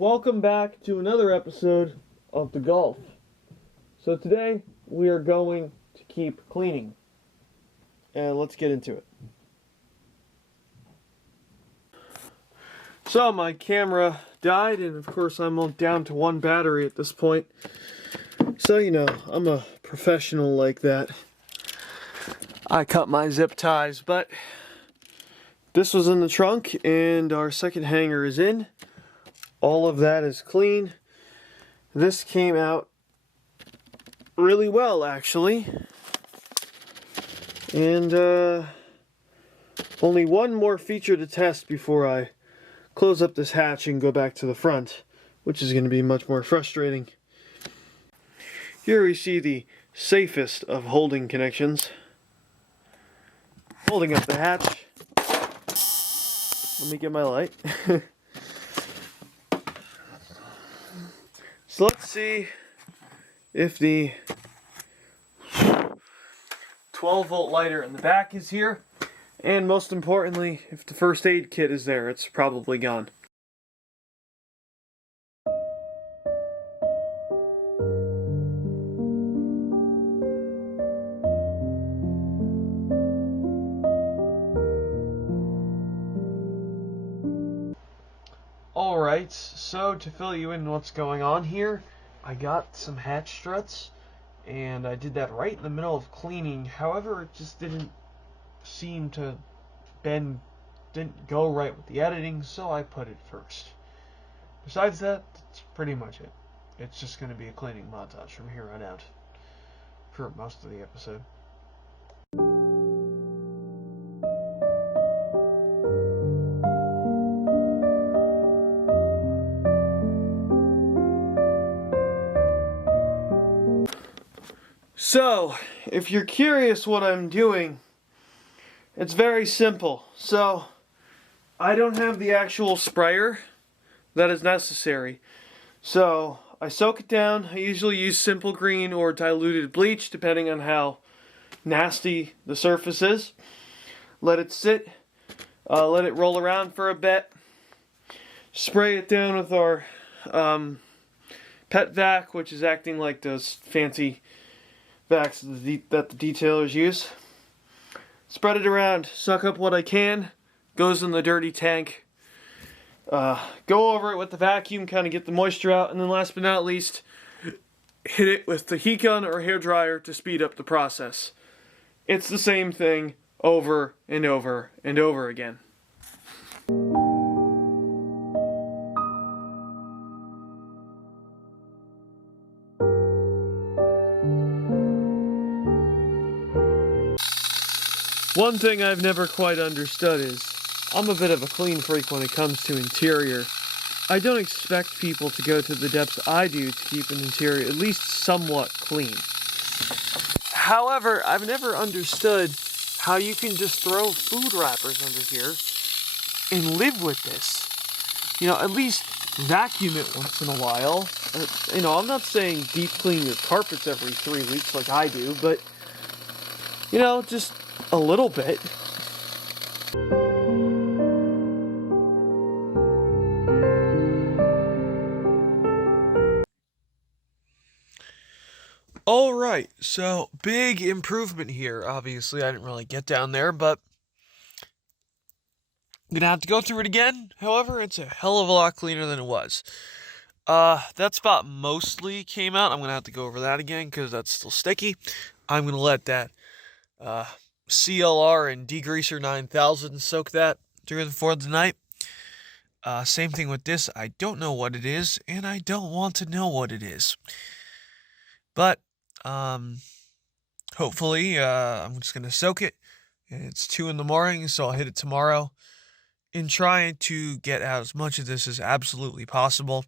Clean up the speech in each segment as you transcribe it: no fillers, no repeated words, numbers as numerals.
welcome back to another episode of The Golf. So today we are going to keep cleaning, and let's get into it. So my camera died, and of course I'm all down to one battery at this point. So you know, I'm a professional like that. I cut my zip ties, but this was in the trunk and our second hanger is in. All of that is clean. This came out really well, actually. And only one more feature to test before I close up this hatch and go back to the front, which is going to be much more frustrating. Here we see the safest of holding connections. Holding up the hatch. Let me get my light. So let's see if the 12-volt lighter in the back is here, and most importantly, if the first aid kit is there. It's probably gone. Alright, so to fill you in what's going on here, I got some hatch struts, and I did that right in the middle of cleaning. However, it just didn't seem to didn't go right with the editing, so I put it first. Besides that, that's pretty much it. It's just going to be a cleaning montage from here on out for most of the episode. So, if you're curious what I'm doing, it's very simple. So, I don't have the actual sprayer that is necessary. So, I soak it down. I usually use simple green or diluted bleach, depending on how nasty the surface is. Let it sit. Let it roll around for a bit. Spray it down with our pet vac, which is acting like those fancy vacs that the detailers use. Spread it around, suck up what I can, goes in the dirty tank. Go over it with the vacuum, kind of get the moisture out, and then last but not least, hit it with the heat gun or hair dryer to speed up the process. It's the same thing over and over and over again. One thing I've never quite understood is, I'm a bit of a clean freak when it comes to interior. I don't expect people to go to the depths I do to keep an interior at least somewhat clean. However, I've never understood how you can just throw food wrappers under here and live with this. You know, at least vacuum it once in a while. You know, I'm not saying deep clean your carpets every 3 weeks like I do, but, you know, just a little bit. Alright, so big improvement here. Obviously, I didn't really get down there, but I'm gonna have to go through it again. However, it's a hell of a lot cleaner than it was. That spot mostly came out. I'm gonna have to go over that again because that's still sticky. I'm gonna let that CLR and Degreaser 9000 soak that for the night. Same thing with this. I don't know what it is, and I don't want to know what it is. But hopefully, I'm just gonna soak it. It's 2 in the morning, so I'll hit it tomorrow and try to get out as much of this as absolutely possible,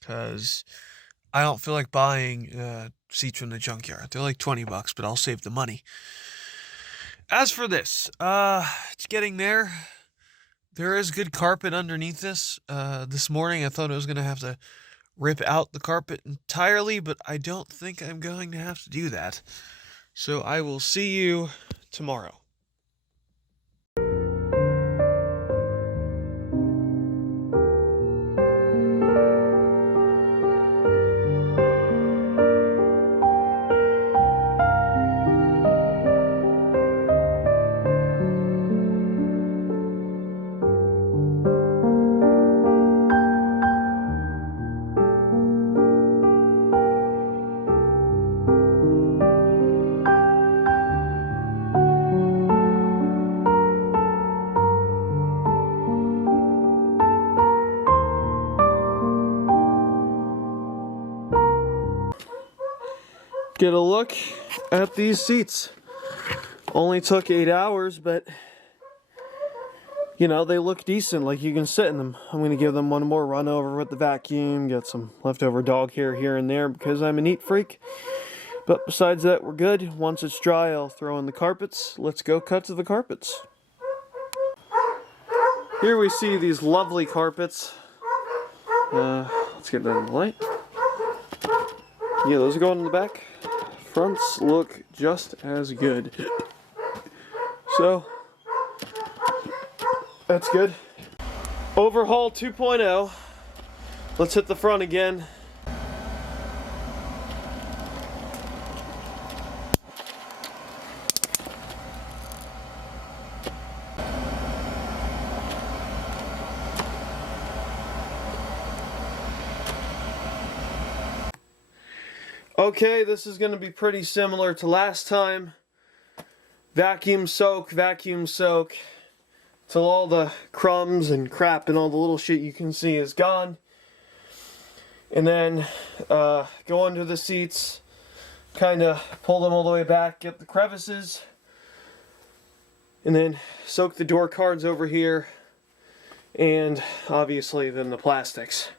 because I don't feel like buying seats from the junkyard. They're like $20, but I'll save the money. As for this, it's getting there. There is good carpet underneath this. This morning I thought I was going to have to rip out the carpet entirely, but I don't think I'm going to have to do that. So I will see you tomorrow. Get a look at these seats. Only took 8 hours, but you know, they look decent, like you can sit in them. I'm going to give them one more run over with the vacuum, get some leftover dog hair here and there because I'm a neat freak. But besides that, we're good. Once it's dry, I'll throw in the carpets. Let's go cut to the carpets. Here we see these lovely carpets. Let's get that in the light. Yeah, those are going in the back. Fronts look just as good. So, that's good. Overhaul 2.0. Let's hit the front again. Okay, this is going to be pretty similar to last time. Vacuum soak, till all the crumbs and crap and all the little shit you can see is gone. And then go under the seats, kind of pull them all the way back, get the crevices, and then soak the door cards over here, and obviously then the plastics.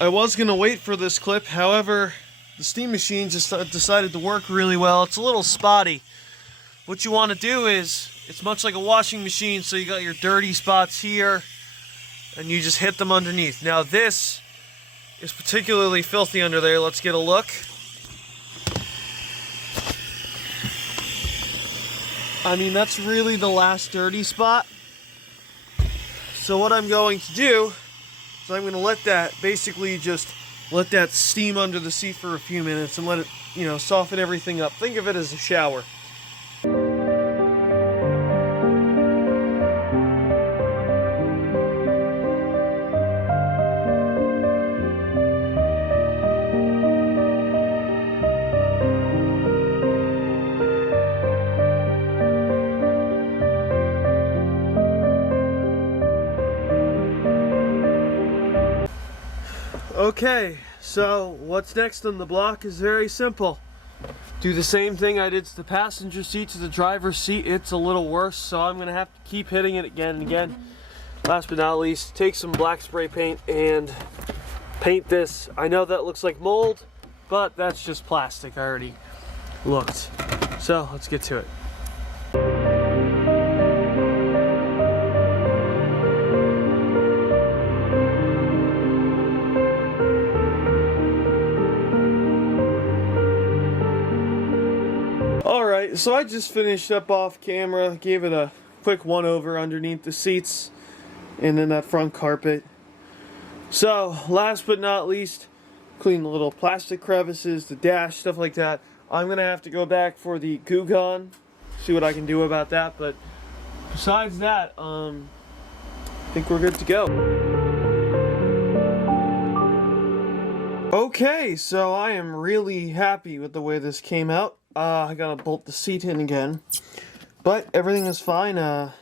I was going to wait for this clip, however, the steam machine just decided to work really well. It's a little spotty. What you want to do is, it's much like a washing machine, so you got your dirty spots here, and you just hit them underneath. Now this is particularly filthy under there. Let's get a look. I mean, that's really the last dirty spot. So what I'm going to do, so I'm going to let that, basically just let that steam under the seat for a few minutes and let it, you know, soften everything up. Think of it as a shower. Okay, so what's next on the block is very simple. Do the same thing I did to the passenger seat to the driver's seat. It's a little worse, so I'm going to have to keep hitting it again and again. Last but not least, take some black spray paint and paint this. I know that looks like mold, but that's just plastic. I already looked. So let's get to it. Alright, so I just finished up off camera, gave it a quick one-over underneath the seats and then that front carpet. So, last but not least, clean the little plastic crevices, the dash, stuff like that. I'm going to have to go back for the Goo Gone, see what I can do about that, but besides that, I think we're good to go. Okay, so I am really happy with the way this came out. I gotta bolt the seat in again, but everything is fine. That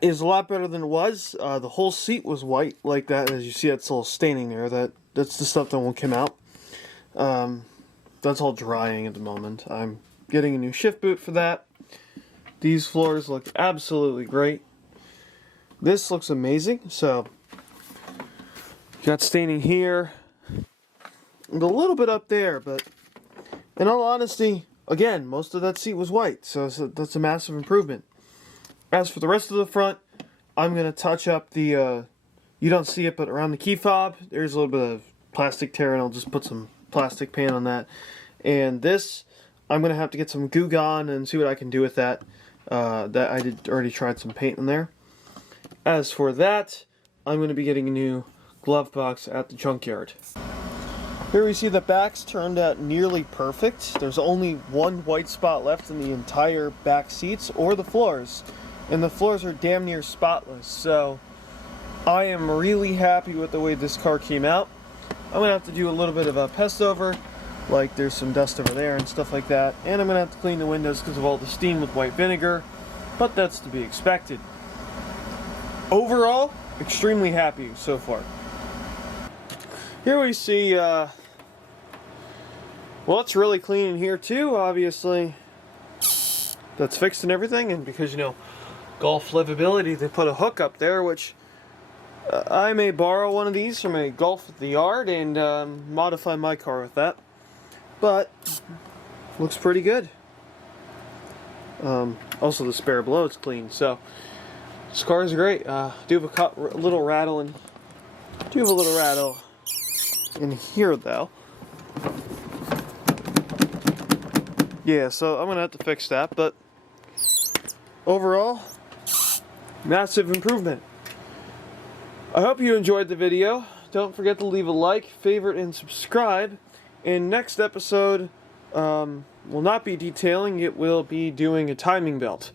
is a lot better than it was. The whole seat was white like that. As you see, that's all staining there. That's the stuff that won't come out. That's all drying at the moment. I'm getting a new shift boot for that. These floors look absolutely great. This looks amazing. So, got staining here. And a little bit up there, but in all honesty, again, most of that seat was white, so that's a massive improvement. As for the rest of the front, I'm going to touch up the, you don't see it, but around the key fob, there's a little bit of plastic tear, and I'll just put some plastic paint on that. And this, I'm going to have to get some Goo Gone and see what I can do with that. That I already tried some paint in there. As for that, I'm going to be getting a new glove box at the junkyard. Here we see the backs turned out nearly perfect. There's only one white spot left in the entire back seats or the floors. And the floors are damn near spotless. So I am really happy with the way this car came out. I'm going to have to do a little bit of a pest over, like there's some dust over there and stuff like that. And I'm going to have to clean the windows because of all the steam with white vinegar, but that's to be expected. Overall, extremely happy so far. Here we see, well, it's really clean in here too, obviously. That's fixed and everything, and because, you know, golf livability, they put a hook up there, which I may borrow one of these from a golf at the yard and modify my car with that. But looks pretty good. Also, the spare below is clean, so this car is great. Do have a little rattle in here though. Yeah, so I'm gonna have to fix that, but overall, massive improvement. I hope you enjoyed the video. Don't forget to leave a like, favorite, and subscribe. And next episode will not be detailing, it will be doing a timing belt.